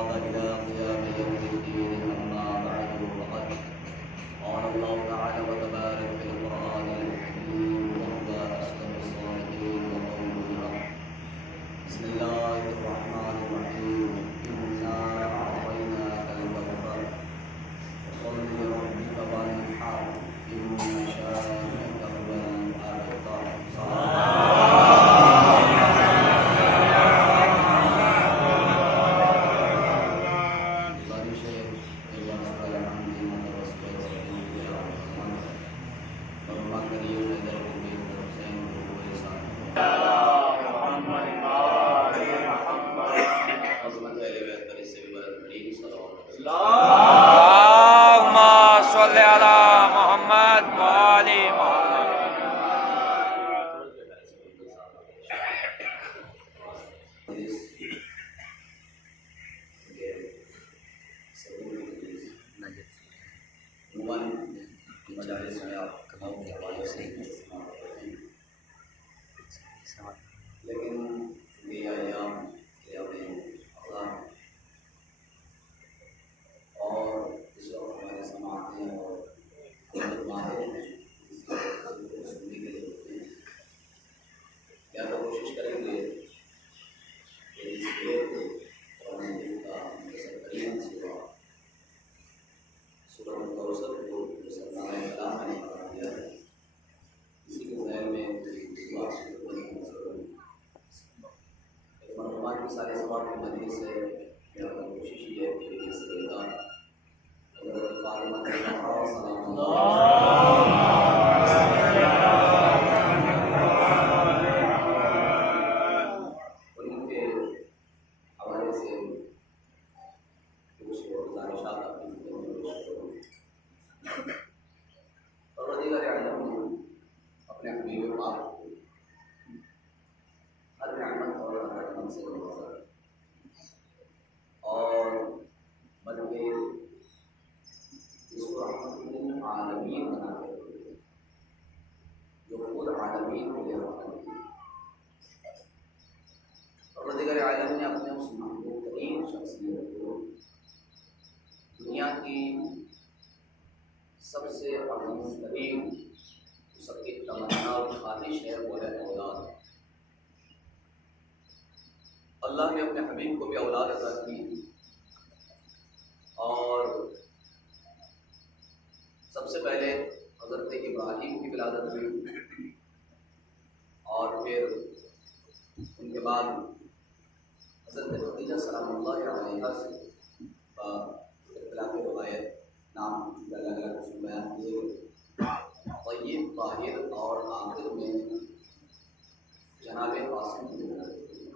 الأخلاق إلى قيام يوم الدين. أما بعد فقد قال الله تعالى وتبارك في القرآن الحكيم وهو أصدق الصادقين وقوله الحق. بسم الله الرحمن الرحيم. إنا أعطيناك الكوثر فصل لربك وانحر إن شانئك هو الأبتر. اللهم صل على محمد وآل محمد. مجالس میں آپ کماؤ کے حوالے سے لیکن یہ ایام اور اس وقت ہمارے سماعتیں اور ماہر ہیں سننے کے لیے ہوتے ہیں. یا تو کوشش کریں گے کہ اس دور کو قرآن مجید کا مختصر ترین سورہ الکوثر کو مسلمان کلام نے قرار دیا ہے. اسی کے ذہن میں معلومات کی سارے سوال کی مجلس ہے. میرا کوشش یہ ہے کہ اس کے بعد حضرت فاطمہ الزہرا سلام اللہ ان کے حوالے سے کچھ گزارشات اپنی خدمت میں پیش کروں. پروردگار عالم نے اپنے حبیب پاک کو ہر نعمت اور ہر رحمت سے نوازا اور بلکہ اس کو رحمت عالمین بنا کر جو خود عالمین کے لیے رحمت دی. پروردگار عالم نے اپنے اس محبوب ترین شخصیت کو دنیا کی سب سے عظیم ترین سب کی تمنا اور خواہش ہے وہ ہے اولاد. اللہ نے اپنے حبیب کو بھی اولاد عطا کی اور سب سے پہلے حضرت ابراہیم کی ولادت ہوئی اور پھر ان کے بعد حضرت خدیجہ سلام اللہ علیہا سے اختلاف روایت نام الگ الگ اس میں بیان کیے گئے. طیب طاہر اور آخر میں جناب قاسم کی ولادت ہوئی.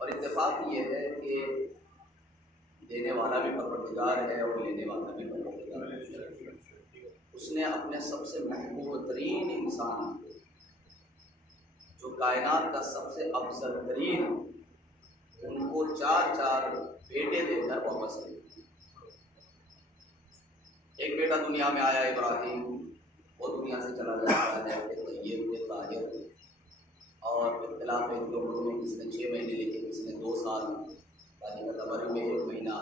اور اتفاق یہ ہے کہ دینے والا بھی پروردگار ہے اور لینے والا بھی پروردگار ہے. اس نے اپنے سب سے محبوب ترین انسان جو کائنات کا سب سے افضل ترین ان کو چار بیٹے دے کر واپس کیا. ایک بیٹا دنیا میں آیا ابراہیم، وہ دنیا سے چلا جاتا ہے. طیب طاہر اور اختلاف ہے ان لوگوں میں کسی نے 6 مہینے لکھے، کسی نے 2 سال، یعنی تبری میں 1 مہینہ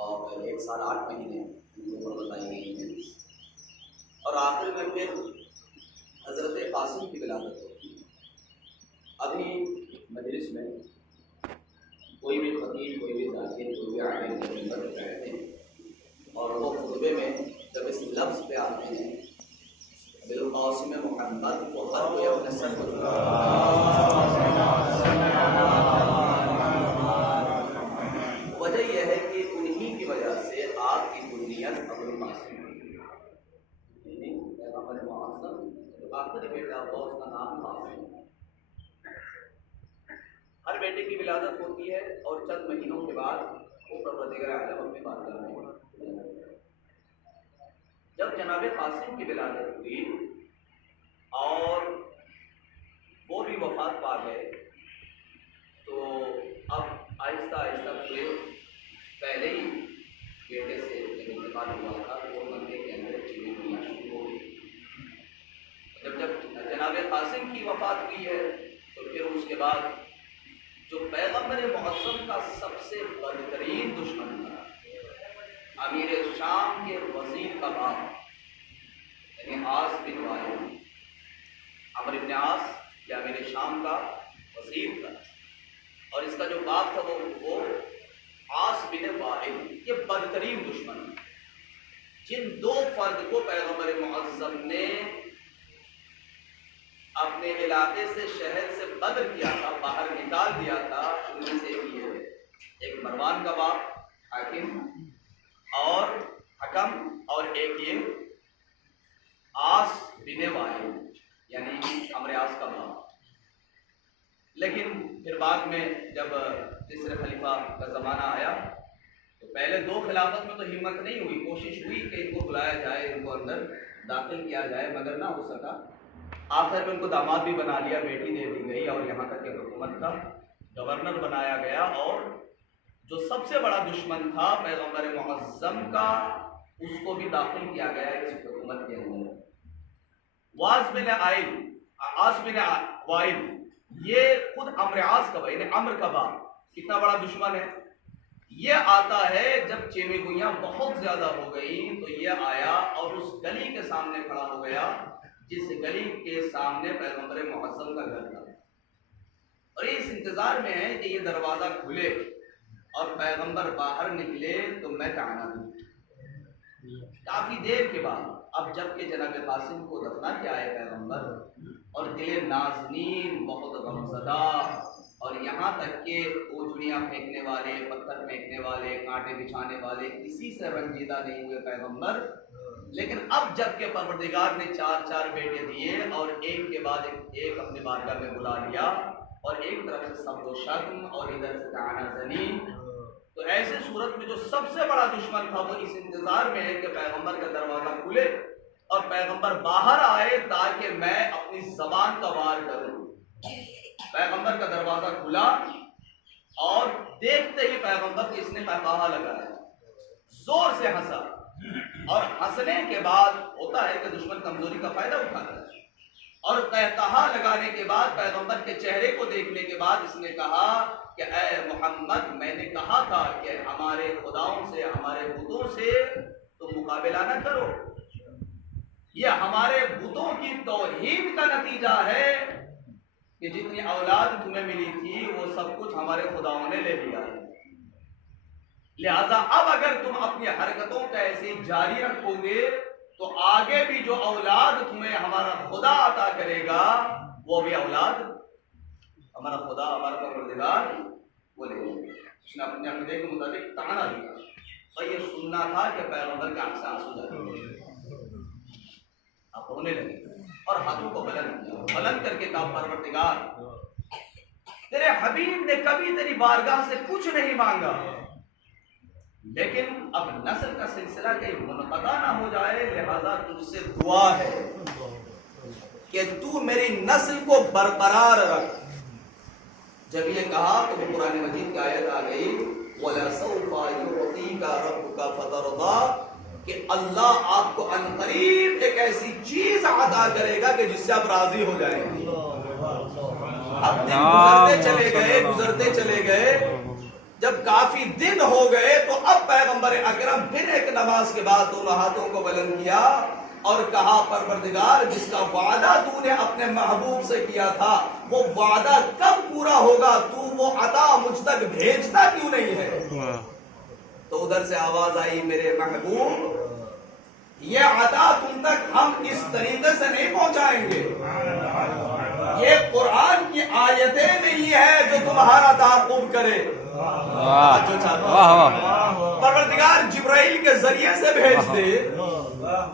اور 1 سال 8 مہینے ان کو بتائی گئی ہیں. اور آخر میں پھر حضرت قاسم کی ولادت ہوتی ہے. ابھی مجلس میں کوئی بھی خطیب، کوئی بھی ذاکر، کوئی بھی عالم ممبر پہ بیٹھتے ہیں اور وہ خطبے میں جب اس لفظ پہ آتے ہیں بالقاسم محمد کو ہر کوئی اپنے سر کو وجہ یہ ہے کہ انہی کی وجہ سے آپ کی کنیت ابوالقاسم یعنی پیغمبر معظم جو آخری بیٹا ہوا اس کا نام قاسم. ہر بیٹے کی ولادت ہوتی ہے اور چند مہینوں کے بعد وہ پروردگار عالم اپنے بارگاہ میں. جب جناب قاسم کی ولادت ہوئی اور وہ بھی وفات پا گئے تو اب آہستہ آہستہ پھر پہلے ہی بیٹے سے جب انتقال ہوا تھا تو وہ مکے کے اندر چیزیں ہونا شروع ہو گئی. جب جناب قاسم کی وفات ہوئی ہے تو پھر اس کے بعد جو پیغمبر معظم کا سب سے بدترین دشمن تھا، امیر شام کے وزیر کا باپ یعنی عاص بن وائل، عمرو بن عاص یہ امیر شام کا وزیر تھا، اور اس کا جو باپ تھا وہ عاص بن وائل، یہ بدترین دشمن، جن دو فرد کو پیغمبر معظم نے اپنے علاقے سے شہر سے بدر کیا تھا، باہر نکال دیا تھا، ان میں سے ایک مروان کا باپ حاکم اور حکم، اور ایک یہ عاص بن وائل یعنی عمرو عاص کا باپ۔ لیکن پھر بعد میں جب تیسرے خلیفہ کا زمانہ آیا تو پہلے دو خلافت میں تو ہمت نہیں ہوئی، کوشش ہوئی کہ ان کو بلایا جائے، ان کو اندر داخل کیا جائے، مگر نہ ہو سکا۔ آخر میں ان کو داماد بھی بنا لیا، بیٹی دے دی گئی، اور یہاں تک کہ حکومت کا گورنر بنایا گیا، اور جو سب سے بڑا دشمن تھا پیغمبر معظم کا اس کو بھی داخل کیا گیا اس حکومت کے اندر۔ عاص بن وائل یہ خود عمرو عاص کا یعنی عمرو کا باپ کتنا بڑا دشمن ہے۔ یہ آتا ہے جب چیمی گوئیاں بہت زیادہ ہو گئی تو یہ آیا اور اس گلی کے سامنے کھڑا ہو گیا جس گلی کے سامنے پیغمبر معظم کا گھر تھا، اور اس انتظار میں ہے کہ یہ دروازہ کھلے اور پیغمبر باہر نکلے تو میں کہنا دوں۔ کافی دیر کے بعد اب جب کہ جناب قاسم کو دفنا کے آئے پیغمبر، اور دل نازنین بہت غمزدہ، اور یہاں تک کہ اوجڑیاں پھینکنے والے، پتھر پھینکنے والے، کانٹے بچھانے والے کسی سے رنجیدہ نہیں ہوئے پیغمبر۔ لیکن اب جب کہ پروردگار نے چار بیٹے دیے اور ایک کے بعد ایک اپنے بارگاہ میں بلا لیا، اور ایک طرف سے صبر و شتم اور ادھر سے طعنہ زنی، تو ایسے صورت میں جو سب سے بڑا دشمن تھا وہ اس انتظار میں ہے کہ پیغمبر کا دروازہ کھلے اور پیغمبر باہر آئے تاکہ میں اپنی زبان کا وار کروں۔ پیغمبر کا دروازہ کھلا اور دیکھتے ہی پیغمبر کو اس نے قہقہا لگایا، زور سے ہنسا، اور ہنسنے کے بعد ہوتا ہے کہ دشمن کمزوری کا فائدہ اٹھاتا ہے، اور قہقہا لگانے کے بعد پیغمبر کے چہرے کو دیکھنے کے بعد اس نے کہا کہ اے محمد، میں نے کہا تھا کہ ہمارے خداؤں سے، ہمارے بتوں سے تم مقابلہ نہ کرو، یہ ہمارے بتوں کی توہین کا نتیجہ ہے کہ جتنی اولاد تمہیں ملی تھی وہ سب کچھ ہمارے خداؤں نے لے لیا ہے، لہذا اب اگر تم اپنی حرکتوں کا ایسے جاری رکھو گے تو آگے بھی جو اولاد تمہیں ہمارا خدا عطا کرے گا وہ بھی اولاد ہمارا خدا، ہمارا پروردگار وہ لے گا۔ اس نے اپنے عقیدے کے مطابق طعنہ دیا، اور یہ سننا تھا کہ پیغمبر کے آنکھ سے آنسو جاتے، آپ رونے لگے اور ہاتھوں کو بلند کر کے کہا پروردگار تیرے حبیب نے کبھی تیری بارگاہ سے کچھ نہیں مانگا، لیکن اب نسل کا سلسلہ کہیں منقطع نہ ہو جائے، لہذا تجھ سے دعا ہے کہ تو میری نسل کو برقرار رکھ۔ جب یہ کہا تو وہ قرآن مجید کی آیت آ گئی وَلَسَوْفَ يُعْطِيكَ رَبُّكَ فَتَرْضَىٰ، کہ اللہ آپ کو عنقریب ایک ایسی چیز عطا کرے گا کہ جس سے آپ راضی ہو جائیں گے۔ اب دن گزرتے چلے گئے، جب کافی دن ہو گئے تو اب پیغمبر اکرم پھر ایک نماز کے بعد دونوں ہاتھوں کو بلند کیا اور کہا پروردگار جس کا وعدہ تو نے اپنے محبوب سے کیا تھا وہ وعدہ کب پورا ہوگا، تو وہ عطا مجھ تک بھیجتا کیوں نہیں ہے؟ تو ادھر سے آواز آئی میرے محبوب یہ عطا تم تک ہم اس طریقے سے نہیں پہنچائیں گے، یہ قرآن کی آیتیں نہیں ہے جو تمہارا تعاقب کرے، پروردگار جبرائیل کے ذریعے سے بھیج دے۔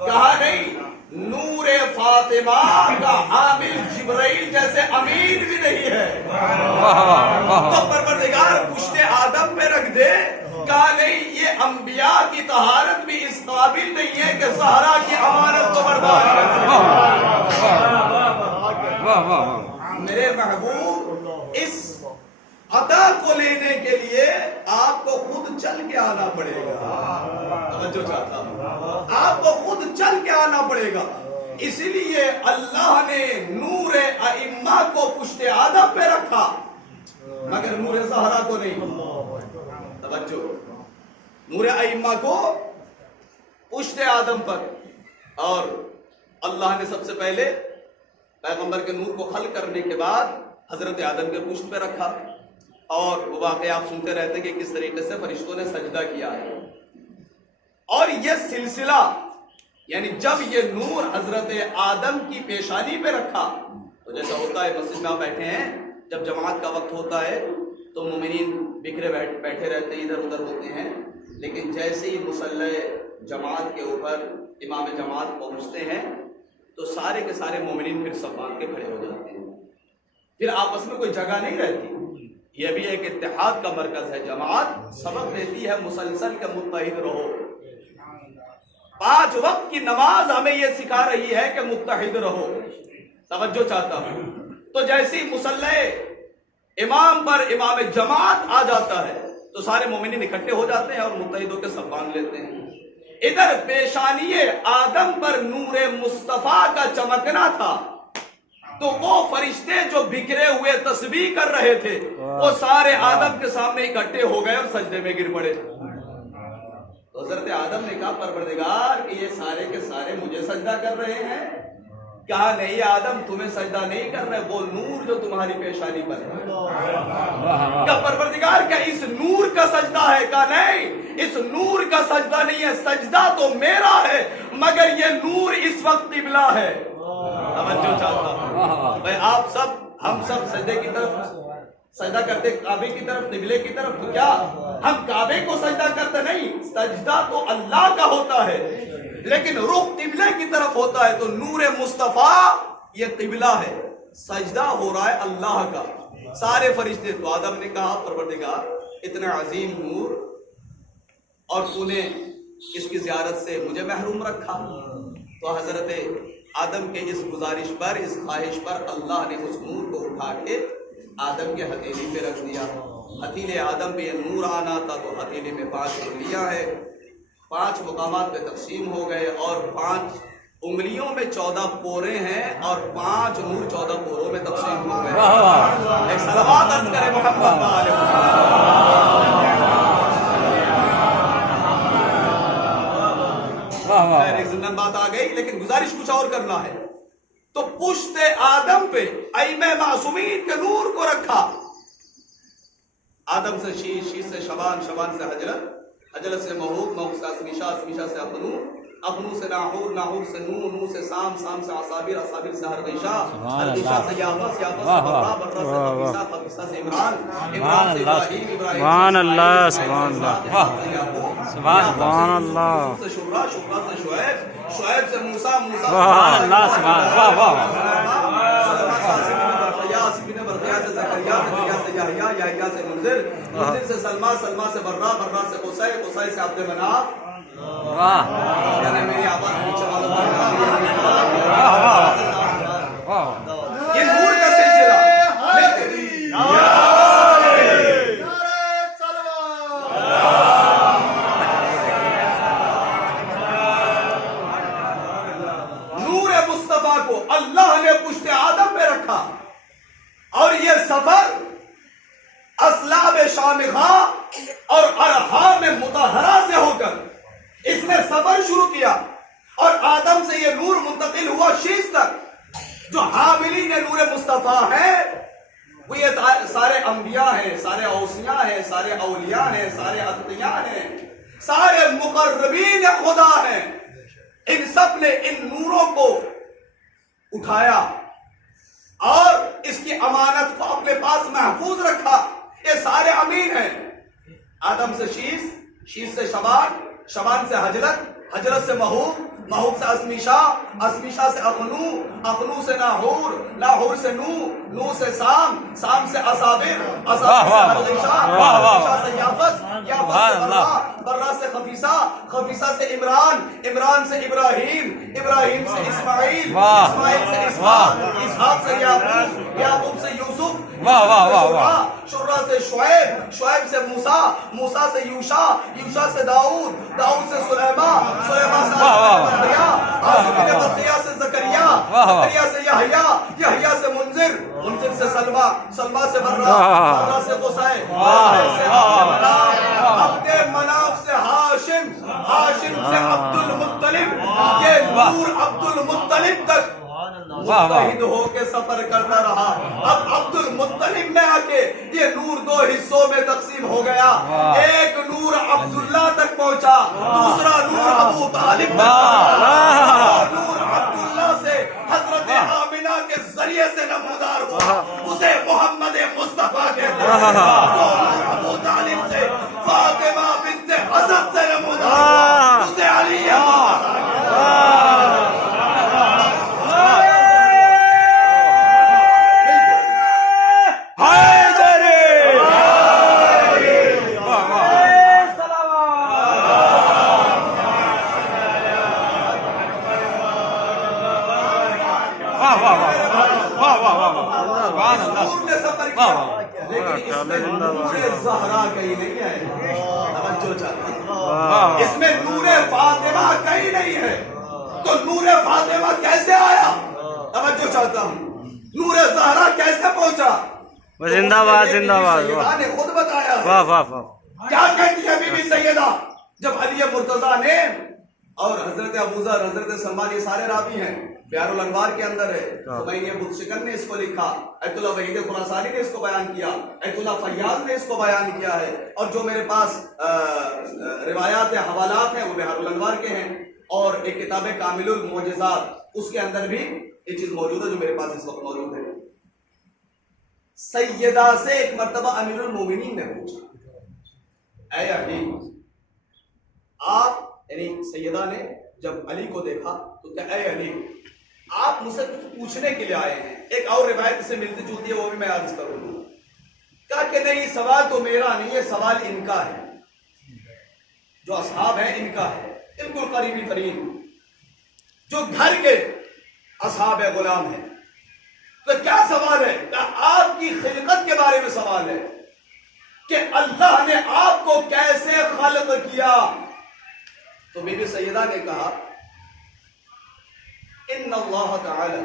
کہا نہیں، نور فاطمہ کا حامل جبرائیل جیسے امین بھی نہیں ہے، تو پروردگار پشت آدم پہ رکھ دے۔ کہا نہیں، یہ انبیاء کی طہارت بھی اس قابل نہیں ہے کہ زہرا کی امانت کو برداشت کرے۔ میرے محبوب اس عطا کو لینے کے لیے آپ کو خود چل کے آنا پڑے گا، توجہ چاہتا ہوں، آپ کو خود چل کے آنا پڑے گا۔ اسی لیے اللہ نے نور ائمہ کو پشت آدم پہ رکھا مگر نور زہرا کو نہیں. توجہ, نور ائمہ کو پشت آدم پر, اور اللہ نے سب سے پہلے پیغمبر کے نور کو خلق کرنے کے بعد حضرت آدم کے پشت پہ رکھا. اور وہ واقعہ آپ سنتے رہتے ہیں کہ کس طریقے سے فرشتوں نے سجدہ کیا ہے. اور یہ سلسلہ یعنی جب یہ نور حضرت آدم کی پیشانی پہ رکھا تو جیسا ہوتا ہے مسجد میں آپ بیٹھے ہیں, جب جماعت کا وقت ہوتا ہے تو مومنین بکھرے بیٹھے رہتے ہیں, ادھر ادھر ہوتے ہیں, لیکن جیسے ہی مصلی جماعت کے اوپر امام جماعت پہنچتے ہیں تو سارے کے سارے مومنین پھر سب باندھ کے کھڑے ہو جاتے ہیں, پھر آپس میں کوئی جگہ نہیں رہتی. یہ بھی ایک اتحاد کا مرکز ہے. جماعت سبق دیتی ہے مسلسل کے متحد رہو. 5 وقت کی نماز ہمیں یہ سکھا رہی ہے کہ متحد رہو. توجہ چاہتا ہوں. تو جیسی مصلی امام پر امام جماعت آ جاتا ہے تو سارے مومنین اکٹھے ہو جاتے ہیں اور متحد ہو کے سب باندھ لیتے ہیں. ادھر پیشانی آدم پر نور مصطفیٰ کا چمکنا تھا تو وہ فرشتے جو بکھرے ہوئے تسبیح کر رہے تھے وہ سارے آدم کے سامنے اکٹھے ہو گئے اور سجدے میں گر پڑے. تو حضرت آدم نے کہا پروردگار کہ یہ سارے کے سارے مجھے سجدہ کر رہے ہیں. کہا نہیں آدم تمہیں سجدہ نہیں کر رہے, وہ نور جو تمہاری پیشانی پر ہے. کہا پروردگار کیا اس نور کا سجدہ ہے؟ کہا نہیں اس نور کا سجدہ نہیں ہے, سجدہ تو میرا ہے مگر یہ نور اس وقت قبلہ ہے. توجہ چاہتا ہوں بھائی آپ سب ہم سب سجدے کی طرف سجدہ کرتے کعبے کی طرف, قبلے کی طرف. تو کیا ہم کعبے کو سجدہ کرتے نہیں؟ سجدہ تو اللہ کا ہوتا ہے لیکن رخ قبلے کی طرف ہوتا ہے. تو نور مصطفیٰ یہ قبلہ ہے, سجدہ ہو رہا ہے اللہ کا. سارے فرشتے. تو آدم نے کہا پروردگار اتنا عظیم نور اور تو نے اس کی زیارت سے مجھے محروم رکھا. تو حضرت آدم کے اس گزارش پر, اس خواہش پر اللہ نے اس نور کو اٹھا کے آدم کے ہتھیلی پہ رکھ دیا. ہتھیلے آدم پہ یہ نور آنا تھا تو ہتھیلی میں 5 انگلیاں ہے, 5 مقامات پہ تقسیم ہو گئے اور 5 انگلیوں میں 14 پورے ہیں اور 5 نور 14 پوروں میں تقسیم ہو گئے. ایک صلوات عرض کرے محمد ایک زندن بات آ گئی لیکن گزارش کچھ اور کرنا ہے. تو پشت آدم پہ ائمہ معصومین کے نور کو رکھا. آدم سے شیش, شیش سے شبان, شبان سے حجرت, حجرت سے محوق, محوق سے اسمیشا, اسمیشا سے اخنو, اخنو سے ناحور, ناحور سے نو, نو سے سام, سام سے عصابر, عصابر سے حرقیشا, حرقیشا سے یافس, یافس سے برا, برا سے خفیصہ, خفیصہ سے عمران, عمران سے ابراہیم, ابراہیم سبحان اللہ, سبحان اللہ, سبحان اللہ, سے شبرا, شبرا سے شعیب, شعیب سے موسیٰ, موسیٰ سبحان اللہ, سبحان اللہ, واہ سے زکریا, زکریا سے یحییٰ, یحییٰ سے منذر, منذر سے سلمہ, سلمہ سے برا, برا سے قصی, قصی سے عبد مناف. یعنی میری آواز پیچھے والوں یہ نور کا سلسلہ. نور مصطفیٰ کو اللہ نے پشت آدم پہ رکھا اور یہ سفر اسلاب شامخہ اور ارحام مطہرہ سے ہو کر اس نے سفر شروع کیا اور آدم سے یہ نور منتقل ہوا شیش تک. جو حاملین نور مصطفیٰ ہیں وہ یہ سارے انبیاء ہیں, سارے اوصیاء ہیں, سارے اولیاء ہیں, سارے اتقیاء ہیں, سارے مقربین خدا ہیں. ان سب نے ان نوروں کو اٹھایا اور اس کی امانت کو اپنے پاس محفوظ رکھا. یہ سارے امین ہیں. آدم سے شیش, شیش سے شبان, شبان سے حجرت, حجرت سے محوق, محوق سے اسمیشا, اسمیشا سے اخنو, اخنو سے ناحور, ناحور سے نو, نو سے سام, سام سے عصابر, عصابر سے حرقیشا, حرقیشا سے یافس, یافس سے برا, برا سے خفیصہ, خفیصہ سے عمران, عمران سے ابراہیم, ابراہیم سے اسماعیل, اسماعیل سے اسحاق, اسحاق سے یعقوب, یعقوب سے یوسف, شرہ سے شعیب, شعیب سے موسیٰ, موسیٰ سے یوشع, یوشع سے داؤد, داؤد سے سلیمان, سلیمان سے بطخیہ سے زکریا, زکریا سے یحییٰ, یحییٰ سے منذر, منذر سے سلمہ، سلمہ سے برہ، برہ سے قصی، قصی سے عبد مناف سے ہاشم، ہاشم سے عبد المطلب، یہ نور عبد المطلب تک متحد ہو کے سفر کرتا رہا. اب عبد المطلب میں آ کے یہ نور دو حصوں میں تقسیم ہو گیا. ایک نور عبداللہ تک پہنچا، دوسرا نور ابو طالب تک پہنچا. نور عبداللہ سے حضرت آمنہ کے ذریعے سے نمودار ہوا، اسے محمد مصطفیٰ کہتے ہیں. نور ابو طالب سے فاطمہ بنت اسد سے نمودار ہوا، اسے علی زہرا کہیں نہیں ہے. توجہ چاہتا ہوں، اس میں نور فاطمہ کہیں نہیں ہے، تو نور فاطمہ کیسے آیا؟ توجہ چاہتا ہوں، نور زہرا کیسے پہنچا؟ زندہ باد زندہ باد. سیدہ نے خود بتایا. واہ واہ واہ. کیا کہتی ہے بی بی سیدہ جب علی مرتضیٰ نے اور حضرت ابوذر، حضرت سلمان، یہ سارے راوی ہیں، بیار الانوار کے اندر ہے. خمینی بت شکن نے اس کو لکھا، ایت اللہ وحید خراسانی نے اس کو بیان کیا، ایت اللہ فیاض نے اس کو بیان کیا ہے، اور جو میرے پاس روایات حوالات ہیں وہ بیار الانوار کے ہیں، اور ایک کتاب کامل المعجزات اس کے اندر بھی یہ چیز موجود ہے جو میرے پاس اس وقت موجود ہے. سیدہ سے ایک مرتبہ امیر المومنین نے پوچھا، اے علی، آپ یعنی سیدہ نے جب علی کو دیکھا تو کہا، اے علی، آپ مجھ سے کچھ پوچھنے کے لیے آئے ہیں. ایک اور روایت سے ملتی جلتی ہے، وہ بھی میں عرض کروں گا. کہا کہ نہیں، سوال تو میرا نہیں ہے، سوال ان کا ہے، جو اصحاب ہیں ان کا ہے، بالکل قریبی ترین، جو گھر کے اصحاب غلام ہیں. تو کیا سوال ہے؟ کہ آپ کی خلقت کے بارے میں سوال ہے کہ اللہ نے آپ کو کیسے خلق کیا. تو بی بی سیدہ نے کہا، ان اللہ تعالی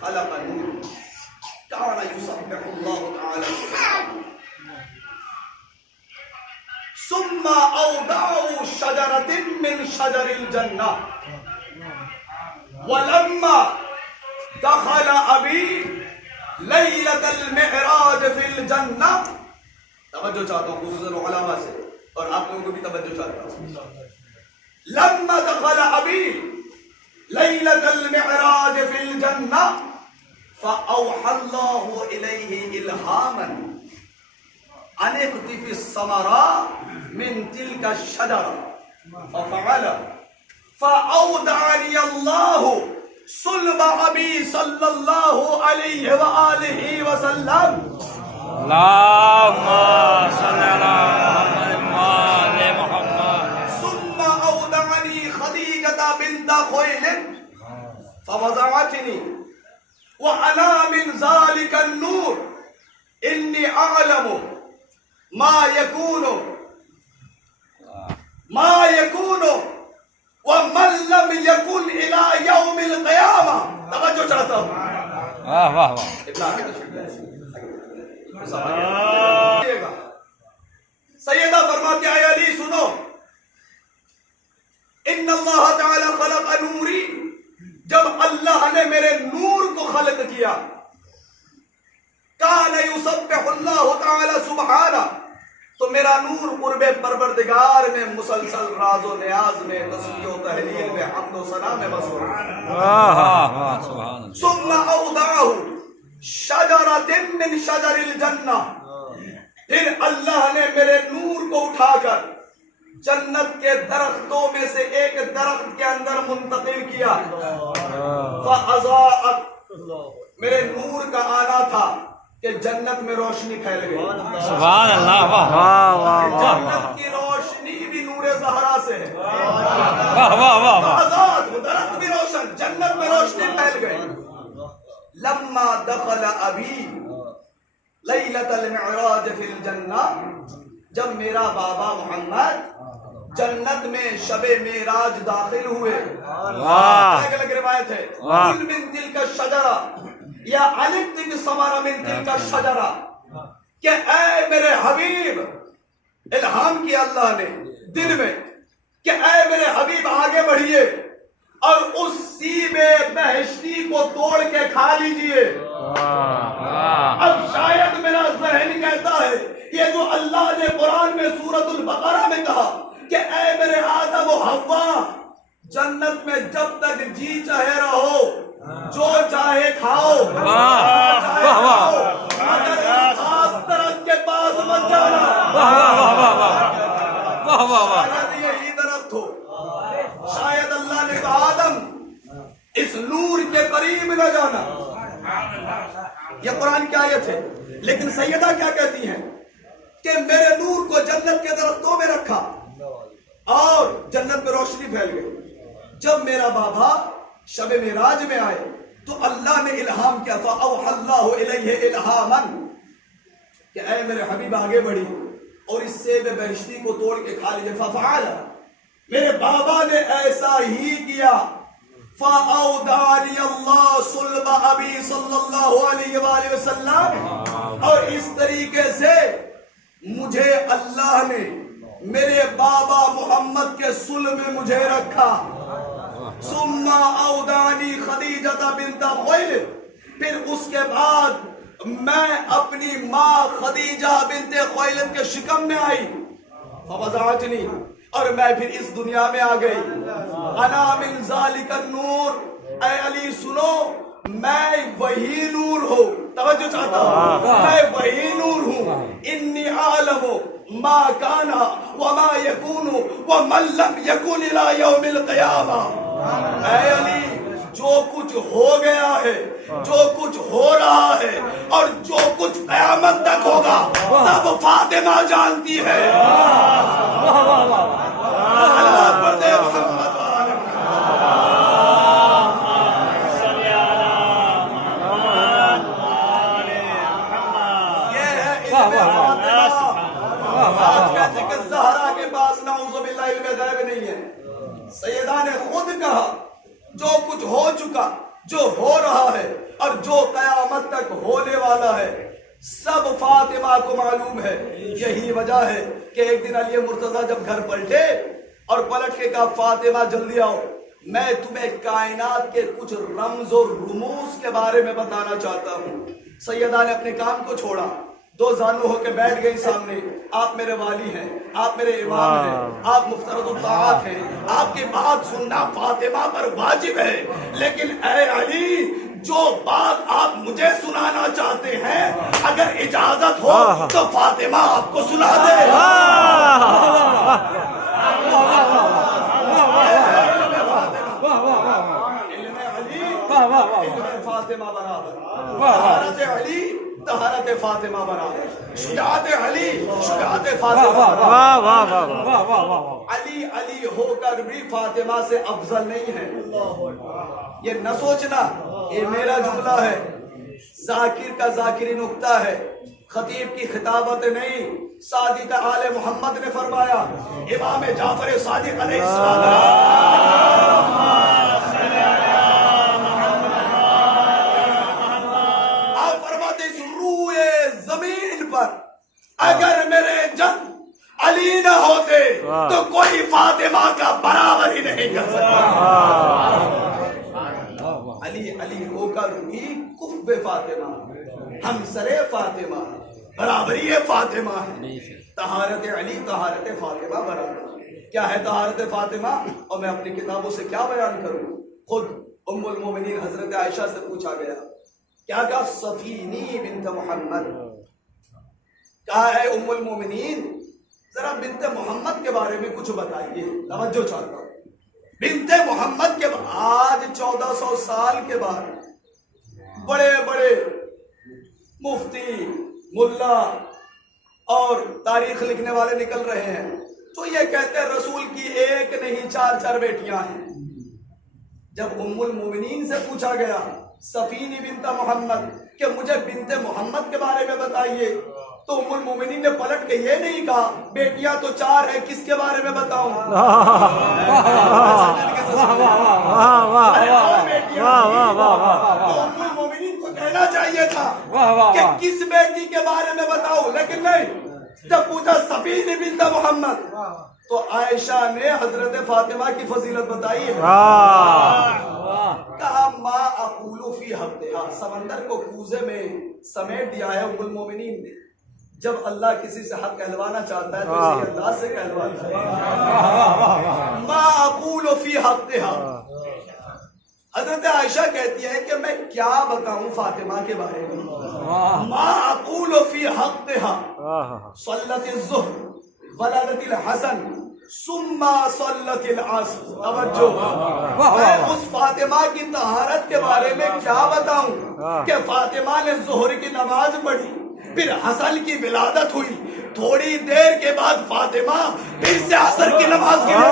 خلق نور کان یسبح اللہ تعالی ثم اودعه شجرة من شجر الجنہ ولما دخل ابی لیلۃ المعراج فی الجنہ. توجہ چاہتا ہوں خصوصاً علماء سے، اور آپ لوگوں کو بھی توجہ چاہتا ہوں. لما دخل ابی لیلۃ المعراج فی الجنہ فاوحى اللہ الیہ الہاما ان اقطف الثمرات من تلک الشجرہ ففعل فاودعنی اللہ صلب ابی صلی اللہ علیہ وآلہ وسلم. اللہم صلی علی محمد. ثم اودعنی خدیجہ بنت خویلد فوضعتنی وانا من ذلك النور انی اعلم ما یکون ومن لم یکن الى یوم القیامہ. توجہ چاہتا ہوں. واہ واہ واہ. سیدہ فرماتے ہیں، علی سنو، ان اللہ تعالی خلق نوری، جب اللہ نے میرے نور کو خلق کیا، کان یسبح اللہ تعالی سبحانہ، تو میرا نور قرب پروردگار میں مسلسل راز و نیاز میں، تسبیح و تہلیل میں، حمد و ثنا میں مصروف. ثم اودعہ شجرۃ من شجر الجنہ، پھر اللہ نے میرے نور کو اٹھا کر جنت کے درختوں میں سے ایک درخت کے اندر منتقل کیا. فاضاءت، میرے نور کا آنا تھا کہ جنت میں روشنی پھیل گئی. سبحان اللہ. واہ واہ واہ. جنت کی روشنی بھی نور زہرا سے ہے. واہ واہ واہ. آزاد، درخت بھی روشن، جنت میں روشنی پھیل گئی. لما دخل ابی لیلۃ المعراج فی الجنہ، جب میرا بابا محمد جنت میں شب معراج داخل ہوئے. الگ الگ روایت ہے. کل من تلک الشجرہ، یا علمت بثمر من تلک الشجرہ کہ اے میرے حبیب، الہام کیا اللہ نے دل میں کہ اے میرے حبیب آگے بڑھیے اور اس سیب بہشتی کو توڑ کے کھا لیجئے۔ اب شاید میرا ذہن کہتا ہے یہ جو اللہ نے قرآن میں سورۃ البقرہ میں کہا کہ اے میرے آدم و حوا، جنت میں جب تک جی چاہے رہو، جو چاہے کھاؤ، مگر اس خاص درخت کے پاس مت جانا۔ شاید یہی درخت ہو، شاید اللہ نے کہا آدم اس نور کے قریب نہ جانا۔ یہ قرآن کی آیت ہے، لیکن سیدہ کیا کہتی ہیں کہ میرے نور کو جنت کے درختوں میں رکھا اور جنت میں روشنی پھیل گئی۔ جب میرا بابا شب معراج میں آئے تو اللہ نے الہام کیا، فَأَوْحَى اللَّهُ إِلَيْهِ إِلْهَامًا کہ اے میرے حبیب آگے بڑھی اور اس سیب بہشتی کو توڑ کے کھا لیجئے۔ فَفَعَلَ، میرے بابا نے ایسا ہی کیا۔ فَأَوْدَعَنِيَ اللَّهُ صُلْبَ أَبِي صلی اللہ علیہ وآلہ وسلم، اور اس طریقے سے مجھے اللہ نے میرے بابا محمد کے صلب میں مجھے رکھا۔ ثم اودانی خدیجہ بنت خویلد، پھر اس کے بعد میں اپنی ماں خدیجہ بنت خویلد کے شکم میں آئی۔ فوضعتنی، اور میں پھر اس دنیا میں آ گئی۔ انا من ذالک النور، اے علی سنو، میں وہی نور ہوں، توجہ چاہتا ہوں، میں وہی نور ہوں۔ انی عالم ما کانا وما یکون ومن لم یکن الی یوم القیامہ۔ اے علی، جو کچھ ہو گیا ہے، جو کچھ ہو رہا ہے اور جو کچھ قیامت تک ہوگا سب فاطمہ جانتی ہے۔ اللہ پر دے محمد زہرا کے پاس نعوذ باللہ علم غیب نہیں ہے۔ سیدہ نے خود کہا جو کچھ ہو چکا، جو ہو رہا ہے اور جو قیامت تک ہونے والا ہے سب فاطمہ کو معلوم ہے۔ یہی وجہ ہے کہ ایک دن علی مرتضیٰ جب گھر پلٹے اور پلٹ کے کہا فاطمہ جلدی آؤ، میں تمہیں کائنات کے کچھ رمز اور رموز کے بارے میں بتانا چاہتا ہوں۔ سیدہ نے اپنے کام کو چھوڑا، دو زانو ہو کے بیٹھ گئی سامنے۔ آپ میرے والی ہیں، آپ میرے امام ہیں، آپ مفترض الطاعات ہیں، آپ کی بات سننا فاطمہ پر واجب ہے، لیکن اے علی جو بات آپ مجھے سنانا چاہتے ہیں اگر اجازت ہو تو فاطمہ آپ کو سنا دے۔ فاطمہ برابر، طہارت علی طہارت فاطمہ برابر، شجاعت علی شجاعت فاطمہ برابر۔ علی علی ہو کر بھی فاطمہ سے افضل نہیں ہے۔ یہ نہ سوچنا یہ میرا جملہ ہے، ذاکر کا ذاکری نکتہ ہے، خطیب کی خطابت نہیں۔ صادق آل محمد نے فرمایا، امام جعفر صادق علیہ السلام، اگر میرے جد علی نہ ہوتے تو کوئی فاطمہ کا برابر ہی نہیں کر سکتا۔ علی علی ہو کر بھی کفو فاطمہ، ہمسر فاطمہ، برابری فاطمہ ہے۔ طہارت علی طہارت فاطمہ برابر۔ کیا ہے طہارت فاطمہ؟ اور میں اپنی کتابوں سے کیا بیان کروں؟ خود ام المومنین حضرت عائشہ سے پوچھا گیا، کیا کہا؟ صفینی بنت محمد۔ کہا ہے ام المومنین ذرا بنت محمد کے بارے میں کچھ بتائیے، توجہ چاہتا ہوں۔ بنت محمد کے آج 1400 سال کے بعد بڑے بڑے مفتی، ملا اور تاریخ لکھنے والے نکل رہے ہیں تو یہ کہتے ہیں رسول کی ایک نہیں چار چار بیٹیاں ہیں۔ جب ام المومنین سے پوچھا گیا صفینی بنت محمد کہ مجھے بنت محمد کے بارے میں بتائیے تو ام المومنین نے پلٹ کے یہ نہیں کہا بیٹیاں تو چار ہیں کس کے بارے میں بتاؤں؟ تو ام المومنین کو کہہ دینا چاہیے تھا واہ واہ کہ واہ کس بیٹی کے بارے میں بتاؤ، لیکن نہیں، جب پوچھا صفی بنت محمد تو عائشہ نے حضرت فاطمہ کی فضیلت بتائی ہے. کہا ما اقول فی حقھا، سمندر کو کوزے میں سمیٹ دیا ہے ام المومنین نے. جب اللہ کسی سے حق کہلوانا چاہتا ہے تو اسی انداز سے کہلواتا ہے. ما اقول فی حقھا. حضرت عائشہ کہتی ہے کہ میں کیا بتاؤں فاطمہ کے بارے میں. ما اقول فی حقھا صلت الظہر ولدت الحسن ثم صلت العصر. توجہ، میں اس فاطمہ کی طہارت کے بارے میں کیا بتاؤں کہ فاطمہ نے ظہر کی نماز پڑھی، پھر حسن کی ولادت ہوئی، تھوڑی دیر کے بعد فاطمہ پھر سے عصر کی نماز کے لیے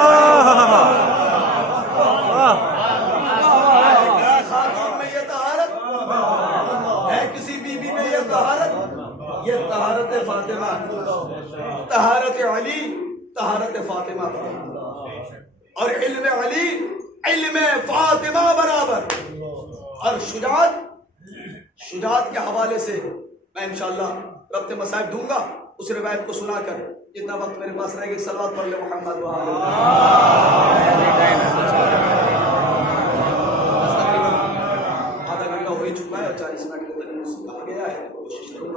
خاتون میں یہ طہارت ہے، کسی بی بی میں یہ طہارت، یہ طہارت فاطمہ، طہارت علی، طہارت فاطمہ اور علم علی علم فاطمہ برابر. اور شجاعت کے حوالے سے میں انشاءاللہ ربط مصائب دوں گا، اس روایت کو سنا کر. جتنا وقت میرے پاس رہے گا صلوات پڑھ لے محمد آدھا گھنٹہ ہو ہی چکا ہے اور 40 منٹ کے قریب کہا گیا ہے. کوشش کروں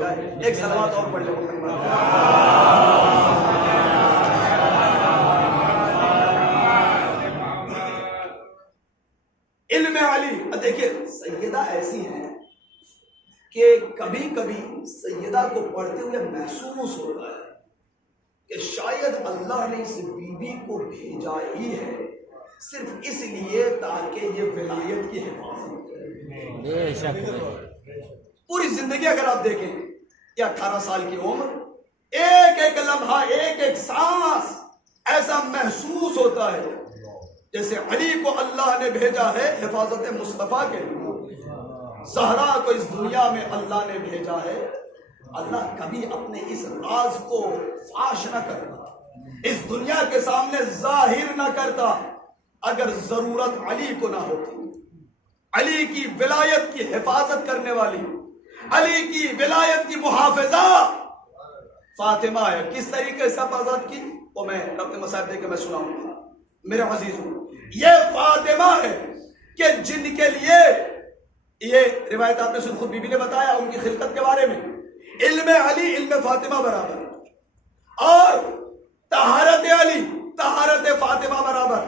گا ایک صلوات اور پڑھ لے محمد. علم علی. دیکھیے سیدہ ایسی ہیں کہ کبھی کبھی سیدہ کو پڑھتے ہوئے محسوس ہوتا ہے کہ شاید اللہ نے اس بی بی کو بھیجا ہی ہے صرف اس لیے تاکہ یہ ولایت کی حفاظت کرے. پوری زندگی اگر آپ دیکھیں یہ 18 سال کی عمر، ایک ایک لمحہ، ایک ایک سانس ایسا محسوس ہوتا ہے جیسے علی کو اللہ نے بھیجا ہے حفاظت مصطفیٰ کے لیے، زہرا کو اس دنیا میں اللہ نے بھیجا ہے. اللہ کبھی اپنے اس راز کو فاش نہ کرتا، اس دنیا کے سامنے ظاہر نہ کرتا اگر ضرورت علی کو نہ ہوتی. علی کی ولایت کی حفاظت کرنے والی، علی کی ولایت کی محافظہ فاطمہ ہے. کس طریقے سے حفاظت کی وہ میں ربط مصائب دے کے میں سناؤں گا. میرے عزیزوں، یہ فاطمہ ہے کہ جن کے لیے یہ روایت آپ نے خود بی بی نے بتایا ان کی خلقت کے بارے میں، علم علی علم فاطمہ برابر اور طہارت علی طہارت فاطمہ برابر.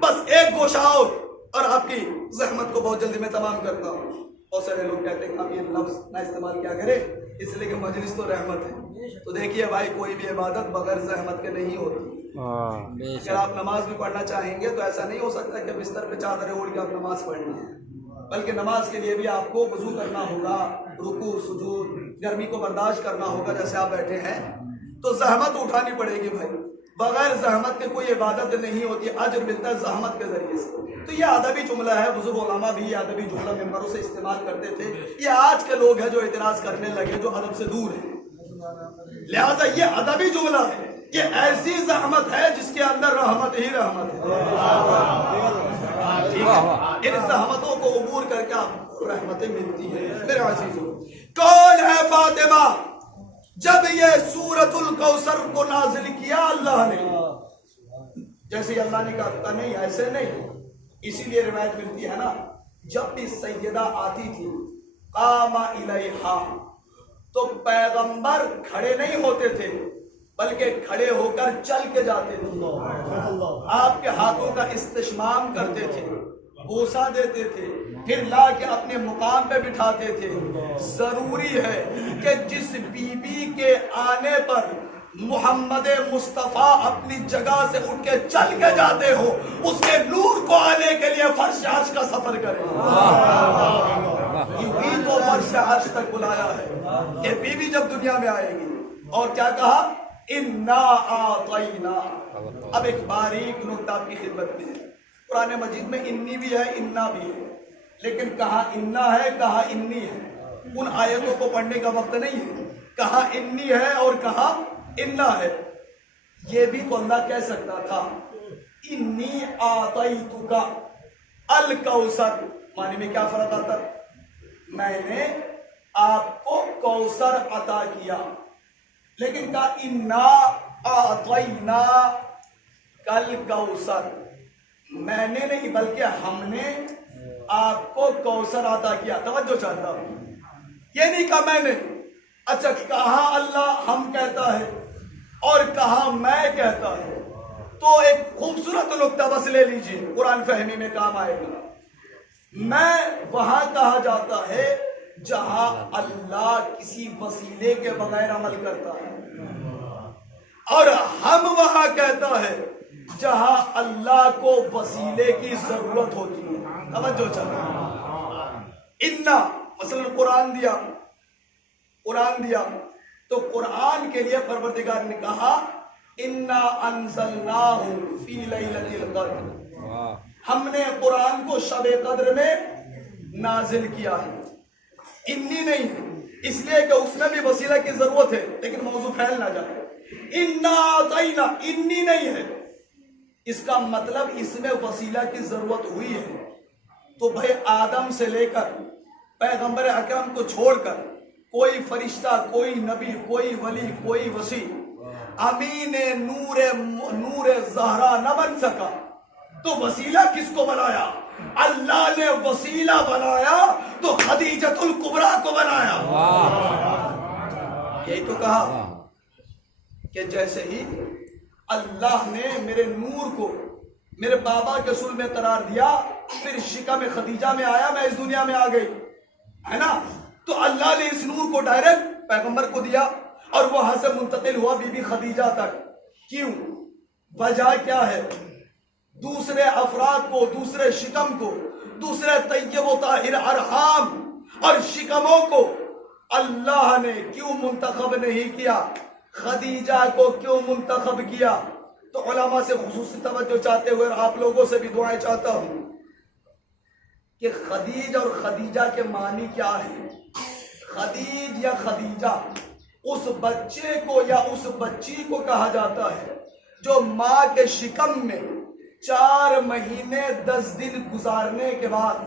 بس ایک گوشہ اور آپ کی زحمت کو بہت جلدی میں تمام کرتا ہوں. بہت سارے لوگ کہتے ہیں کہ آپ یہ لفظ نہ استعمال کیا کرے اس لیے کہ مجلس تو رحمت ہے. تو دیکھیے بھائی، کوئی بھی عبادت بغیر زحمت کے نہیں ہوتی. اگر آپ نماز بھی پڑھنا چاہیں گے تو ایسا نہیں ہو سکتا کہ بستر پہ چادریں اوڑھ کے آپ نماز پڑھنی ہے، بلکہ نماز کے لیے بھی آپ کو وضو کرنا ہوگا، رکوع سجود، گرمی کو برداشت کرنا ہوگا. جیسے آپ بیٹھے ہیں تو زحمت اٹھانی پڑے گی بھائی. بغیر زحمت کے کوئی عبادت نہیں ہوتی، اجر ملتا ہے زحمت کے ذریعے سے. تو یہ ادبی جملہ ہے، بزرگ علماء بھی یہ ادبی جملہ ممبروں سے استعمال کرتے تھے. یہ آج کے لوگ ہیں جو اعتراض کرنے لگے، جو ادب سے دور ہیں. لہذا یہ ادبی جملہ ہے، یہ ایسی زحمت ہے جس کے اندر رحمت ہی رحمت ہے. ان زحمتوں کو عبور کر کے آپ رحمتیں ملتی ہیں. میرے عزیزوں، کون ہے فاطمہ؟ جب یہ سورۃ الکوثر کو نازل کیا اللہ نے، جیسے اللہ نے کہا نہیں ایسے نہیں. اسی لیے روایت ملتی ہے نا، جب بھی سیدہ آتی تھی قام الیہا تو پیغمبر کھڑے نہیں ہوتے تھے بلکہ کھڑے ہو کر چل کے جاتے تھے. آپ کے ہاتھوں کا استشمام کرتے تھے، بوسہ دیتے تھے، پھر لا کے اپنے مقام پہ بٹھاتے تھے. ضروری ہے کہ جس بی بی کے آنے پر محمد مصطفیٰ اپنی جگہ سے اٹھ کے چل کے جاتے ہو، اس کے نور کو آنے کے لیے فرش عرش کا سفر کریں. یہی تو فرش عرش تک بلایا ہے کہ بی بی جب دنیا میں آئے گی. اور کیا کہا؟ انا اعطینا. اب ایک باریک نکتہ آپ کی خدمت میں ہے. قرآن مجید میں انی بھی ہے انا بھی ہے، لیکن کہاں انا ہے کہاں انی ہے ان آیتوں کو پڑھنے کا وقت نہیں ہے. کہاں انی ہے اور کہاں انا ہے. یہ بھی تو اللہ کہہ سکتا تھا انی اعطیتک الکوثر. معنی میں کیا فرق آتا؟ میں نے آپ کو کوثر عطا کیا، لیکن کہا انا اعطینا کل کوثر، میں نے نہیں بلکہ ہم نے آپ کو کوثر عطا کیا۔ توجہ چاہتا ہوں، یہ نہیں کہا میں نے، اچھا کہاں اللہ ہم کہتا ہے اور کہاں میں کہتا ہے، تو ایک خوبصورت نکتہ بس لے لیجیے، قرآن فہمی میں کام آئے گا۔ میں وہاں کہا جاتا ہے جہاں اللہ کسی وسیلے کے بغیر عمل کرتا ہے، اور ہم وہاں کہتا ہے جہاں اللہ کو وسیلے کی ضرورت ہوتی ہے۔ توجہ چاہیے، انا مثلا قرآن دیا تو قرآن کے لیے پروردگار نے کہا انا انزلناہ فی لیلۃ القدر، ہم نے قرآن کو شب قدر میں نازل کیا ہے۔ انی نہیں ہے اس لیے کہ اس میں بھی وسیلہ کی ضرورت ہے، لیکن موضوع پھیل نہ جائے۔ انا اعطینا، انی نہیں ہے، اس کا مطلب اس میں وسیلہ کی ضرورت ہوئی ہے۔ تو بھائی آدم سے لے کر پیغمبر اکرم کو چھوڑ کر کوئی فرشتہ، کوئی نبی، کوئی ولی، کوئی وصی امین نور زہرا نہ بن سکا، تو وسیلہ کس کو بنایا؟ اللہ نے وسیلہ بنایا تو خدیجۃ الکبریٰ کو بنایا۔ یہی تو کہا کہ جیسے ہی اللہ نے میرے نور کو میرے بابا کے صلب میں قرار دیا، پھر شکم خدیجہ میں آیا، میں اس دنیا میں آ گئی، ہے نا؟ تو اللہ نے اس نور کو ڈائریکٹ پیغمبر کو دیا اور وہاں سے منتقل ہوا بی بی خدیجہ تک۔ کیوں؟ وجہ کیا ہے؟ دوسرے افراد کو، دوسرے شکم کو، دوسرے طیب و طاہر ارحام اور شکموں کو اللہ نے کیوں منتخب نہیں کیا؟ خدیجہ کو کیوں منتخب کیا؟ تو علماء سے خصوصی توجہ چاہتے ہوئے اور آپ لوگوں سے بھی دعائیں چاہتا ہوں کہ خدیج اور خدیجہ کے معنی کیا ہے؟ خدیج یا خدیجہ اس بچے کو یا اس بچی کو کہا جاتا ہے جو ماں کے شکم میں 4 مہینے 10 دن گزارنے کے بعد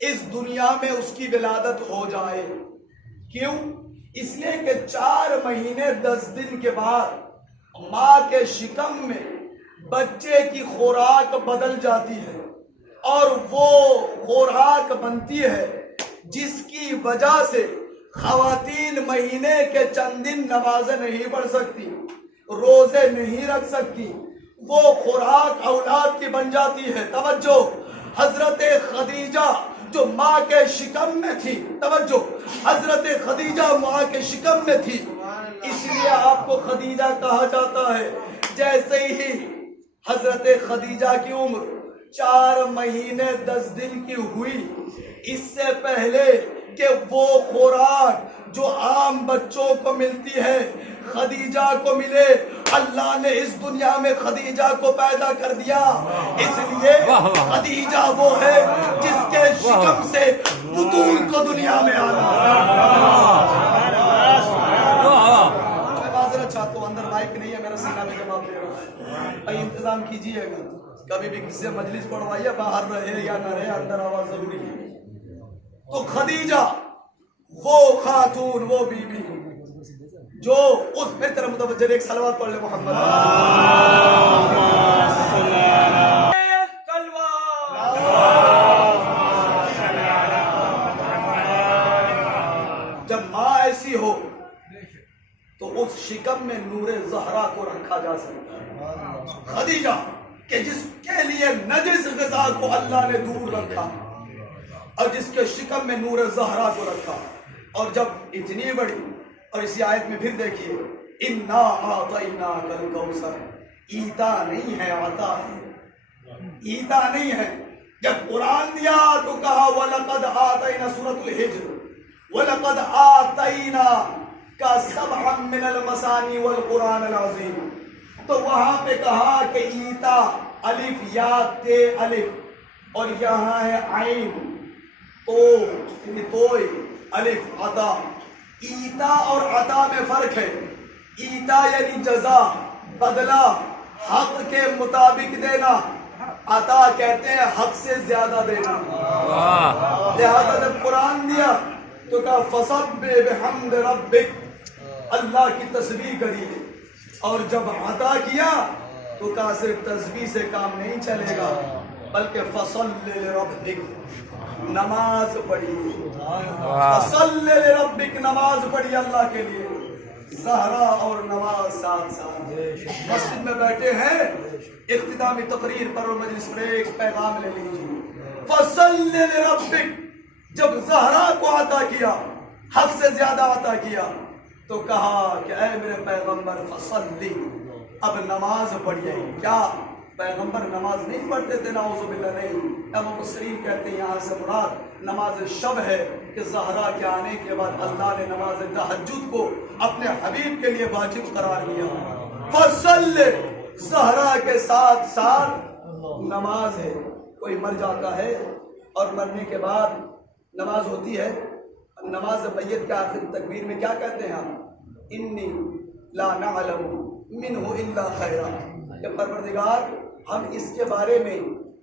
اس دنیا میں اس کی ولادت ہو جائے۔ کیوں؟ اس لیے کہ 4 مہینے 10 دن کے بعد ماں کے شکم میں بچے کی خوراک بدل جاتی ہے اور وہ خوراک بنتی ہے جس کی وجہ سے خواتین مہینے کے چند دن نمازیں نہیں پڑھ سکتی، روزے نہیں رکھ سکتی، وہ خوراک اولاد کی بن جاتی ہے۔ توجہ، حضرت خدیجہ جو ماں کے شکم میں تھی، توجہ، حضرت خدیجہ ماں کے شکم میں تھی، اس لیے آپ کو خدیجہ کہا جاتا ہے۔ جیسے ہی حضرت خدیجہ کی عمر 4 مہینے 10 دن کی ہوئی، اس سے پہلے کہ وہ خوراک جو عام بچوں کو ملتی ہے خدیجہ کو ملے، اللہ نے اس دنیا میں خدیجہ کو پیدا کر دیا۔ اس لیے خدیجہ وہ ہے جس کے شکم سے بطول کو دنیا میں آنا۔ میں معذرت چاہتا ہوں، اندر مائک نہیں ہے، میرا سینہ میں جواب دے رہا ہے، بھائی انتظام کیجیے گا۔ کبھی بھی کسی سے مجلس پڑھوائیے، باہر رہے یا نہ رہے، اندر آواز ضروری ہے۔ تو خدیجہ وہ خاتون، وہ بی بی جو اس میری طرح متوجہ، ایک صلوات پڑھ لے محمد۔ جب ماں ایسی ہو تو اس شکم میں نور زہرا کو رکھا جا سکتا ہے۔ خدیجہ کہ جس کے لیے نجس غذا کو اللہ نے دور رکھا اور جس کے شکم میں نور زہرا کو رکھا، اور جب اتنی بڑی، اور اسی آیت میں پھر دیکھیے انا اعطیناک الکوثر، ایتا نہیں ہے، عطا ہے، ایتا نہیں ہے۔ جب قرآن دیا تو کہا وَلَقَدْ آتَيْنَا سورۃ الحجر وَلَقَدْ آتَيْنَاکَ سَبْعًا مِنَ الْمَثَانِی وَالْقُرْآنِ الْعَظِیمِ، تو وہاں پہ کہا کہ ایتا، الف یا تے الف، اور یہاں ہے عین تو یعنی توئی، الف عطا۔ ایتا اور عطا میں فرق ہے۔ ایتا یعنی جزا، بدلہ، حق کے مطابق دینا، عطا کہتے ہیں حق سے زیادہ دینا. واہ لہذا جب قرآن دیا تو کہا فَسَبِّحْ بِحَمْدِ رَبِّكَ، اللہ کی تسبیح کریے. اور جب عطا کیا تو کہا صرف تسبیح سے کام نہیں چلے گا بلکہ فَصَلِّ لِرَبِّكَ، نماز پڑھیے. فَصَلِّ لِرَبِّكَ، نماز پڑھیے اللہ کے لیے. زہرا اور نماز ساتھ ساتھ. مسجد میں بیٹھے ہیں، اختتامی تقریر پر اور مجلس میں ایک پیغام لے لیجیے. فَصَلِّ لِرَبِّكَ، جب زہرا کو عطا کیا، حق سے زیادہ عطا کیا، تو کہا کہ اے میرے پیغمبر فصلی، اب نماز پڑھیے. کیا پیغمبر نماز نہیں پڑھتے تھے؟ نعوذ باللہ نہیں. مفسرین کہتے ہیں یہاں سے مراد نماز شب ہے کہ زہرا کے آنے کے بعد اللہ نے نماز تہجد کو اپنے حبیب کے لیے واجب قرار دیا. فصلی، زہرا کے ساتھ ساتھ نماز ہے. کوئی مر جاتا ہے اور مرنے کے بعد نماز ہوتی ہے. نماز میت کے آخر تکبیر میں کیا کہتے ہیں ہم؟ انی لا نعلم منہ الا خیرا، کہ پروردگار ہم اس کے بارے میں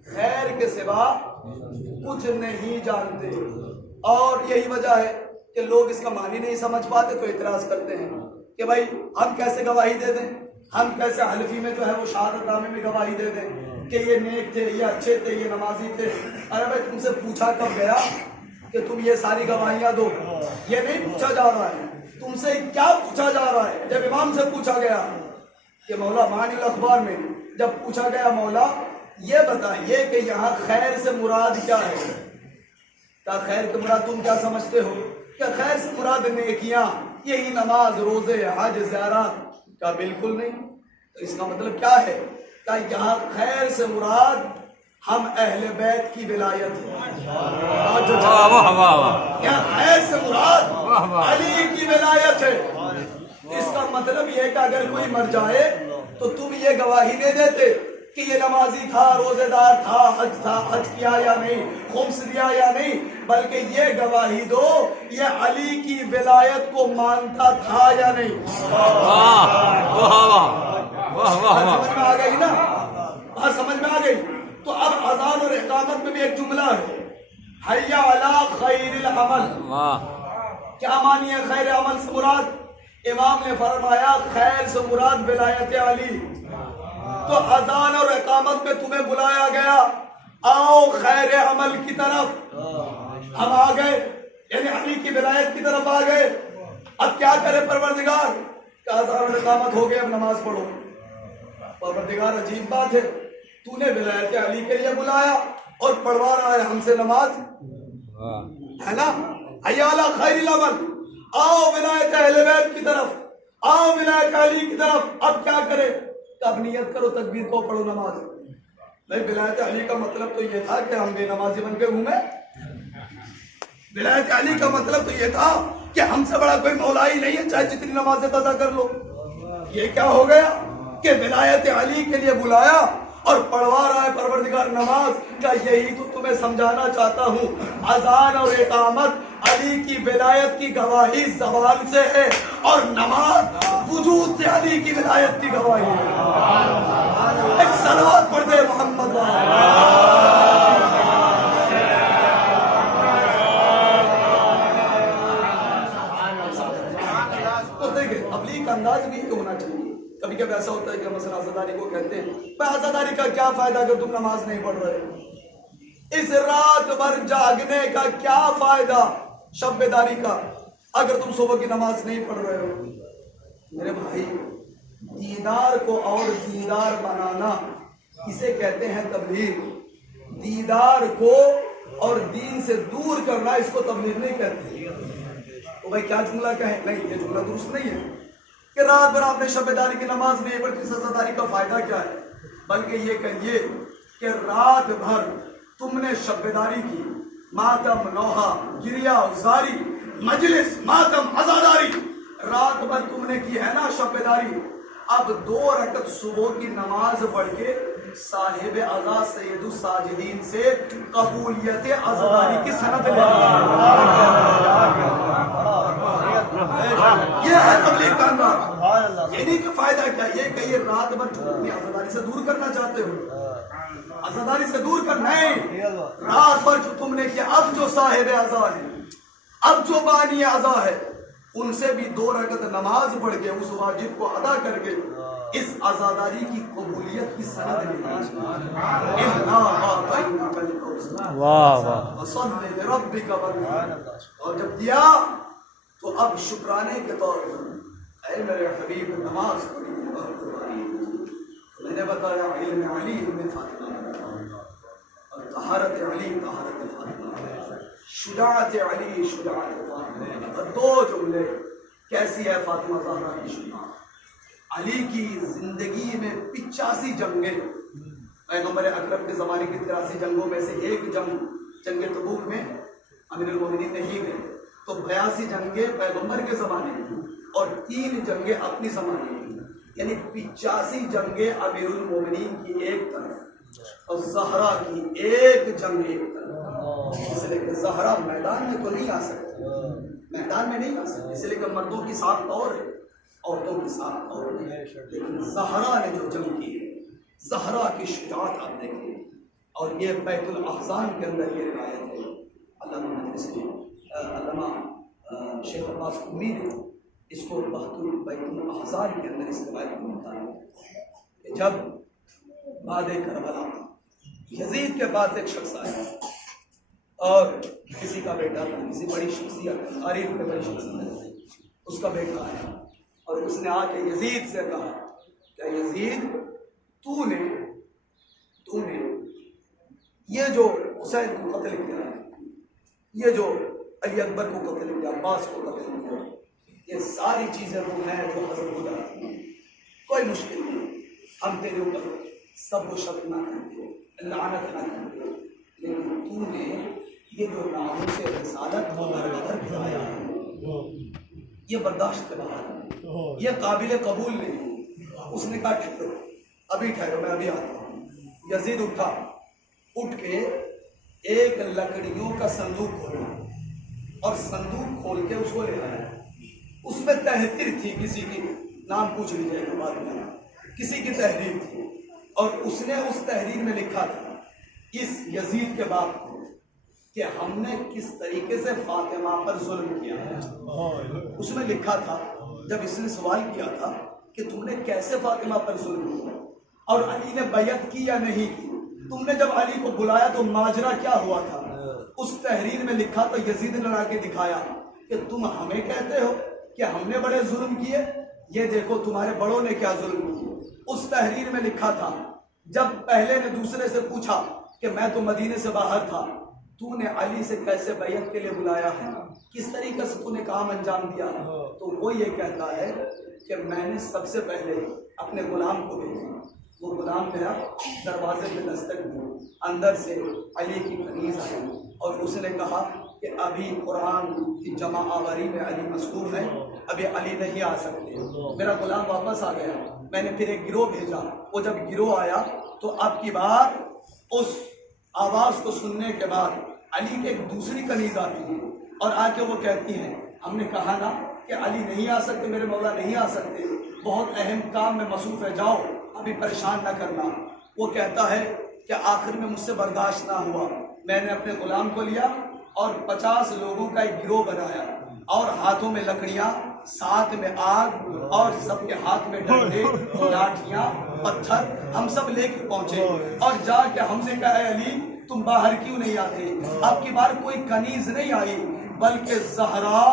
خیر کے سوا کچھ نہیں جانتے. اور یہی وجہ ہے کہ لوگ اس کا معنی نہیں سمجھ پاتے تو اعتراض کرتے ہیں کہ بھائی ہم کیسے گواہی دے دیں، ہم کیسے حلفی میں جو ہے وہ شہادت نامے میں گواہی دے دیں کہ یہ نیک تھے، یہ اچھے تھے، یہ نمازی تھے. ارے بھائی تم سے پوچھا کب گیا کہ تم یہ ساری گواہیاں دو؟ یہ نہیں پوچھا جا رہا ہے. تم سے کیا پوچھا جا رہا ہے؟ جب امام سے پوچھا گیا کہ مولا معانی الاخبار میں جب پوچھا گیا مولا یہ بتائیے کہ یہاں خیر سے مراد کیا ہے، کیا خیر کے مراد تم کیا سمجھتے ہو؟ کیا خیر سے مراد نیکیاں، یہی نماز، روزے، حج، زیارات؟ کیا بالکل نہیں. تو اس کا مطلب کیا ہے؟ کہ یہاں خیر سے مراد ہم اہل بیت کی ولایت ہے. واہ واہ واہ. یہاں خیر سے مراد علی کی ولایت ہے. اس کا مطلب یہ ہے کہ اگر کوئی مر جائے تو تم یہ گواہی نہیں دیتے کہ یہ نمازی تھا، روزے دار تھا، حج کیا یا نہیں، خمس دیا یا نہیں، بلکہ یہ گواہی دو یہ علی کی ولایت کو مانتا تھا یا نہیں. واہ واہ واہ واہ. سمجھ میں آ گئی نا؟ بات سمجھ میں آ گئی. تو اب اذان اور اقامت میں بھی ایک جملہ ہے، حی علی خیر العمل. واہ. کیا مانی ہے خیر عمل سے مراد؟ امام نے فرمایا خیر سے مراد ولایت علی. تو اذان اور اقامت میں تمہیں بلایا گیا، آؤ خیر عمل کی طرف. ہم آ گئے، یعنی علی کی ولایت کی طرف آ گئے. اب کیا کرے پروردگار؟ کہ اذان اور اقامت ہو گئے، اب نماز پڑھو. پروردگار عجیب بات ہے، تو نے ولایت علی کے لیے بلایا اور پڑھوا رہا ہے ہم سے نماز، ہے نا؟ حی علی خیر العمل، آؤ ولایت اہل بیت کی طرف، آؤ ولایت علی کی طرف. اب کیا کرے؟ اب نیت کرو، تکبیر کو پڑھو، نماز. نہیں، ولایت علی کا مطلب تو یہ تھا کہ ہم بے نمازی بن کے گھومے. ولایت علی کا مطلب تو یہ تھا کہ ہم سے بڑا کوئی مولا ہی نہیں ہے، چاہے جتنی نمازیں ادا کر لو. یہ کیا ہو گیا کہ ولایت علی کے لیے بلایا اور پڑھوا رہا ہے پروردگار نماز. کا یہی تو تمہیں سمجھانا چاہتا ہوں، اذان اور اقامت علی کی ولایت کی گواہی زبان سے ہے، اور نماز وجود سے علی کی ولایت کی گواہی ہے. ایک صلوات پڑھ دے محمد تو دیکھیں تبلیغ کا انداز بھی ہونا چاہیے. کبھی کبھی ایسا ہوتا ہے کہ مثلا عزاداری کو کہتے ہیں بھائی عزاداری کا کیا فائدہ اگر تم نماز نہیں پڑھ رہے؟ اس رات بھر جاگنے کا کیا فائدہ شب بیداری کا اگر تم صبح کی نماز نہیں پڑھ رہے ہو؟ میرے بھائی، دیدار کو اور دیدار بنانا اسے کہتے ہیں تبلیغ. دیدار کو اور دین سے دور کرنا اس کو تبلیغ نہیں کہتے. تو بھائی کیا جملہ کہیں؟ نہیں، یہ جملہ درست نہیں ہے کہ رات بھر آپ نے شب بیداری کی نماز نہیں پڑھی، اس عزاداری کا فائدہ کیا ہے؟ بلکہ یہ کہیے کہ رات بھر تم نے شب بیداری کی، ماتم، نوحہ، گریہ، زاری، مجلس، ماتم، عزاداری، رات بھر تم نے کی ہے نا شب بیداری. اب 2 رکعت صبح کی نماز پڑھ کے صاحب عزا سید الساجدین سے قبولیت عزاداری کی سند لے. یہ ہے تبلیغ کرنا. یہ نہیں کہ فائدہ کیا یہ کہ یہ رات بھر اپنی عزاداری سے دور کرنا چاہتے ہو. عزاداری سے دور کر نہیں, رات بھر جو تم نے کیا, اب جو صاحب عزا ہے, اب جو بانی عزا ہے, ان سے بھی 2 رکعت نماز پڑھ کے اس واجب کو ادا کر کے اس عزاداری کی قبولیت کی سند ملتی ہے. واہ واہ. وصلی لربک وانحر. اور جب دیا تو اب شکرانے کے طور پر اے میرے حبیب نماز پڑھی اور قربانی. میں نے بتایا علم علی علم فاطمہ اور طہارت علی طہارت فاطمہ, شجاعت علی شجاعت فاطمہ. اور 2 جملے کیسی ہے فاطمہ زہرا کی شجاعت. علی کی زندگی میں 85 جنگیں, پیغمبر اکرم کے زمانے کی 83 جنگوں میں سے ایک جنگ تبوک میں امیر المومنین نہیں گئے, تو 82 جنگیں پیغمبر کے زمانے میں اور 3 جنگیں اپنی زمانے میں, یعنی 85 جنگیں امیر المومنین کی ایک طرف اور زہرا کی ایک جنگ ایک طرف. اس لیے کہ زہرا میدان میں تو نہیں آ سکتی, میدان میں نہیں آ سکتی, اس لیے کہ مردوں کی ساخت اور ہے, عورتوں کی ساخت اور ہے. لیکن زہرا نے جو جنگ کی ہے, زہرا کی شجاعت آپ دیکھیں. اور یہ بیت الاحزان کے اندر یہ روایت ہے, علامہ شیخ عباس امید اس کو بیت الاحزان کے اندر اس روایت کو بتایا کہ جب بعد کربلا یزید کے پاس ایک شخص آیا اور کسی کا بیٹا تھا, کسی بڑی شخصیت, تاریخ میں بڑی شخصیت, اس کا بیٹا آیا اور اس نے آ کے یزید سے کہا کہ یزید تو نے یہ جو حسین کو قتل کیا ہے, یہ جو علی اکبر کو قتل کیا, عباس کو قتل کیا, یہ ساری چیزیں وہ ہیں جو حضرت ہو جاتی ہیں, کوئی مشکل نہیں, ہم تیرے اوپر سب و شک نہ کرتے, لعنت نہ کرتے, لیکن تو نے یہ جو ناموس رسالت کو برابر کرایا ہے یہ برداشت کے باہر ہے, یہ قابل قبول نہیں. اس نے کہا ٹھہرو, ابھی ٹھہرو, میں ابھی آتا ہوں. یزید اٹھا, اٹھ کے ایک لکڑیوں کا صندوق کھولا اور صندوق کھول کے اس کو لے آیا. اس میں تحریر تھی, کسی کی نام پوچھ لیجیے گا بعد میں, کسی کی تحریر تھی اور اس نے اس تحریر میں لکھا تھا اس یزید کے باپ کو کہ ہم نے کس طریقے سے فاطمہ پر ظلم کیا ہے. اس میں لکھا تھا, جب اس نے سوال کیا تھا کہ تم نے کیسے فاطمہ پر ظلم کیا اور علی نے بیعت کی یا نہیں کی, تم نے جب علی کو بلایا تو ماجرا کیا ہوا تھا. اس تحریر میں لکھا تو یزید نے لا کے دکھایا کہ تم ہمیں کہتے ہو کہ ہم نے بڑے ظلم کیے, یہ دیکھو تمہارے بڑوں نے کیا ظلم کیے. اس تحریر میں لکھا تھا جب پہلے نے دوسرے سے پوچھا کہ میں تو مدینے سے باہر تھا, تو نے علی سے کیسے بیعت کے لیے بلایا ہے, کس طریقے سے تو نے کام انجام دیا, تو وہ یہ کہتا ہے کہ میں نے سب سے پہلے اپنے غلام کو بھیجا, وہ غلام میرا دروازے پہ دستک دی, اندر سے علی کی کنیز آئی اور اس نے کہا کہ ابھی قرآن کی جمع آوری میں علی مصروف ہے, ابھی علی نہیں آ سکتے. میرا غلام واپس آ گیا, میں نے پھر ایک گروہ بھیجا, وہ جب گروہ آیا تو اب کی بار اس آواز کو سننے کے بعد علی کے ایک دوسری کنیز آتی ہے اور آ کے وہ کہتی ہیں ہم نے کہا نا کہ علی نہیں آ سکتے, میرے مولا نہیں آ سکتے, بہت اہم کام میں مصروف ہے, جاؤ ابھی پریشان نہ کرنا. وہ کہتا ہے کہ آخر میں مجھ سے برداشت نہ ہوا, میں نے اپنے غلام کو لیا اور 50 لوگوں کا ایک گروہ بنایا اور ہاتھوں میں لکڑیاں, ساتھ میں آگ اور سب کے ہاتھ میں ڈنڈے, لاٹھیاں, پتھر, ہم سب لے کے پہنچے اور جا کے ہم نے کہا اے علی تم باہر کیوں نہیں آتے. اب کی بار کوئی کنیز نہیں آئی بلکہ زہرا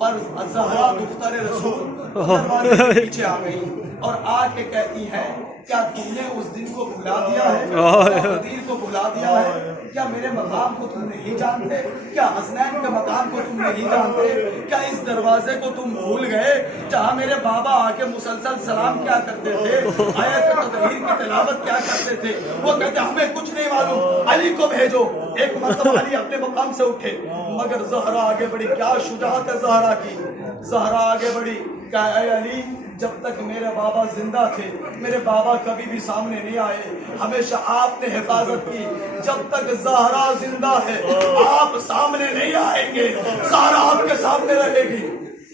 دختر رسول دروازے کے پیچھے آ گئی اور آ کے کہتی ہے کیا تم نے اس دن کو بھلا دیا ہے, قدیر کو بھلا دیا ہے, کیا میرے مقام کو تم نہیں جانتے, کیا حسنین کے مقام کو تم نہیں جانتے, کیا اس دروازے کو تم بھول گئے جہاں میرے بابا آ کے مسلسل سلام کیا کرتے تھے, آیت تطہیر کی تلاوت کیا کرتے تھے. وہ کہتے ہمیں کچھ نہیں معلوم, علی کو بھیجو. ایک مرتبہ علی اپنے مقام سے اٹھے مگر زہرا آگے بڑھی, کیا شجاعت ہے زہرا کی. زہرا آگے بڑھی, کہا اے علی جب تک میرے بابا زندہ تھے میرے بابا کبھی بھی سامنے نہیں آئے, ہمیشہ آپ نے حفاظت کی, جب تک زہرا زندہ ہے آپ سامنے نہیں آئیں گے, زہرا آپ کے سامنے رہے گی.